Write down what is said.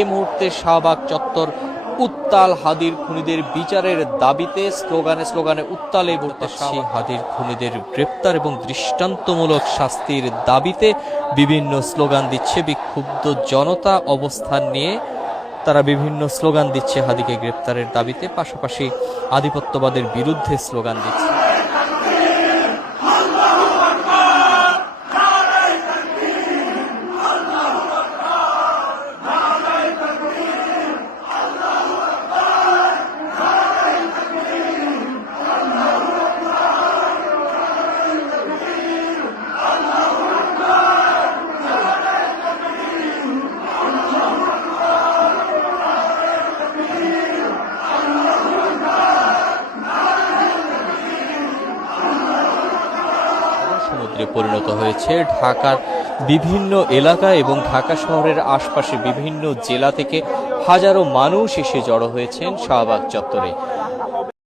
এই মুহূর্তে শাহবাগ চত্বর উত্তাল। হাদির খুনিদের বিচারের দাবিতে স্লোগানে উত্তাল এই মুহূর্তে হাদির খুনিদের গ্রেপ্তার এবং দৃষ্টান্তমূলক শাস্তির দাবিতে বিভিন্ন স্লোগান দিচ্ছে বিক্ষুব্ধ জনতা। অবস্থান নিয়ে তারা বিভিন্ন স্লোগান দিচ্ছে হাদিকে গ্রেপ্তারের দাবিতে, পাশাপাশি আধিপত্যবাদের বিরুদ্ধে স্লোগান দিচ্ছে। সমুদ্রে পরিণত হয়েছে ঢাকার বিভিন্ন এলাকা এবং ঢাকা শহরের আশপাশে বিভিন্ন জেলা থেকে হাজারো মানুষ এসে জড়ো হয়েছেন শাহবাগ চত্বরে।